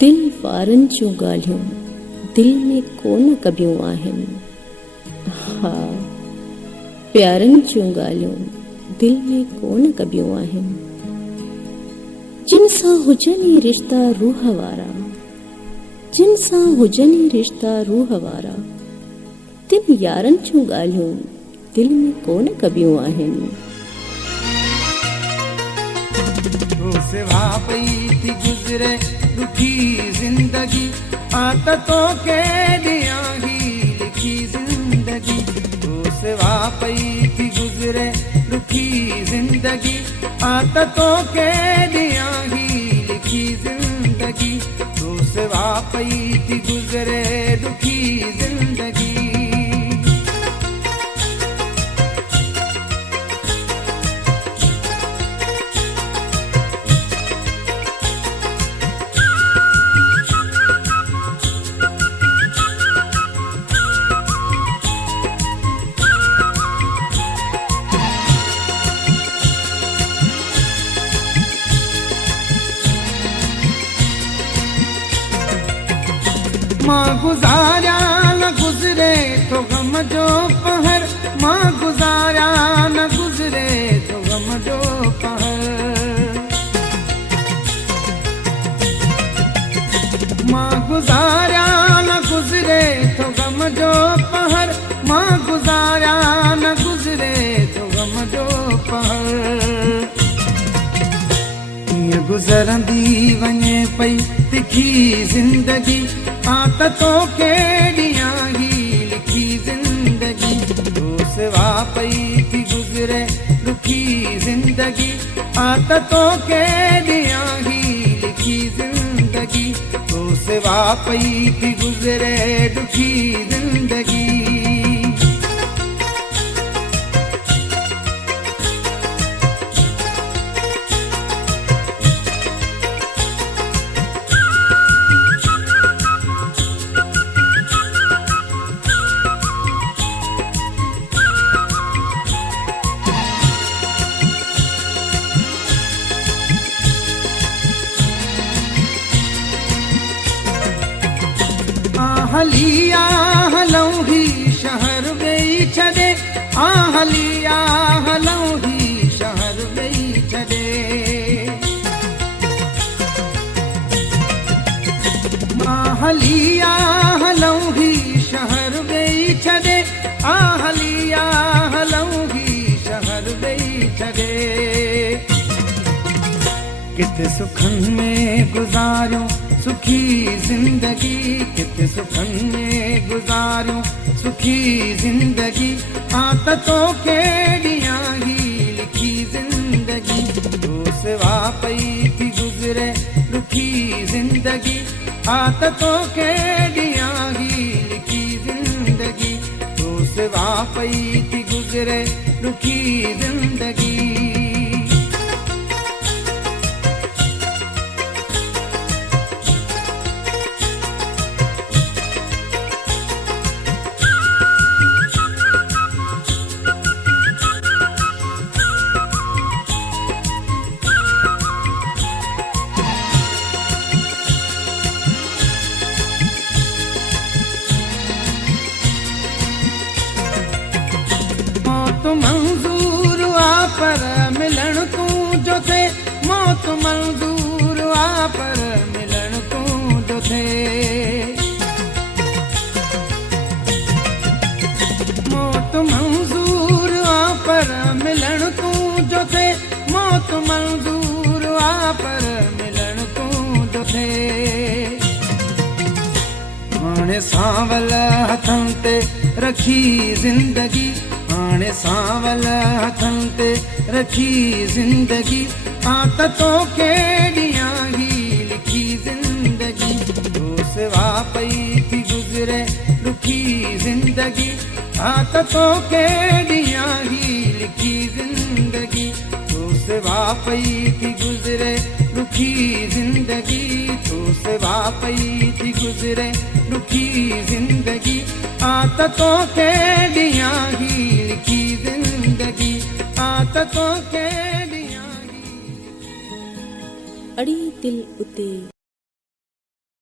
दिल वारनि जूं ॻाल्हियूं दिल में कोन कबियूं आहिनि। हा, प्यारनि जूं ॻाल्हियूं दिल में कोन कबियूं आहिनि। जिन सां हुजनि ई रिश्ता रूह वारा, जिन सां हुजनि ई रिश्ता रूह वारा, तिन यारनि जूं ॻाल्हियूं दिल में कोन कबियूं आहिनि। तो सिवा पई थी गुज़रे दुखी जिंदगी, आदतों के ॾियांगी लिखी जिंदगी। तो सिवा पई थी गुज़रे दुखी जिंदगी, आदतों के ॾियांगी लिखी जिंदगी। तो सिवा पई थी गुज़रे दुखी जिंदगी। माँ गुजारा न गुजरे तो गम जो पहर, माँ गुजारा न गुजरे तो गम जो पहर। माँ गुजारा न गुजरे तो गम जो पहर, माँ गुजारा न गुजरे तो गम जो पहर। गुज़रंदी वञे पई तिखी जिंदगी, आदतों के ॾियांगी लिखी जिंदगी। तो सिवा पई थी गुज़रे दुखी जिंदगी, आदतों के ॾियांगी लिखी जिंदगी। तो सिवा पई थी गुज़रे दुखी जिंदगी। हलिया हलऊं ही शहर वेई छॾे, हलिया हलऊं ही शहर वेई छॾे। हलिया हलऊं ही शहर वेई छॾे, हलिया हलऊं ही शहर वेई छॾे। किथे सुखन में गुज़ारियूं सुखी जिंदगी, किथे सुखन में गुज़ारियूं सुखी जिंदगी। आदतों के ॾियांगी लिखी जिंदगी। तो सिवा पई थी गुज़रे दुखी जिंदगी, आदतों के ॾियांगी लिखी जिंदगी। तो सिवा पई थी गुज़रे दुखी जिंदगी। मौत मंजूर आ पर मिलन तू जो थे, मौत मंजूर आ पर मिलन तू जो थे। मौत मंजूर आ पर मिलन तू जो थे, मौत मंजूर आ पर मिलन तू जो थे। हाणे सांवल हथन ते रखी जिंदगी, हाणे सांवल हथन ते रखी जिंदगी। आदतों के ॾियांगी लिखी जिंदगी। तो सिवा पई थी गुज़रे दुखी जिंदगी, आदतों के ॾियांगी लिखी जिंदगी। तो सिवा पई थी गुज़रे दुखी जिंदगी। तो सिवा पई थी गुज़रे दुखी जिंदगी, आदतों के ॾियांगी लिखी जिंदगी। आदतों के ॾियांगी। अड़ी दिल उते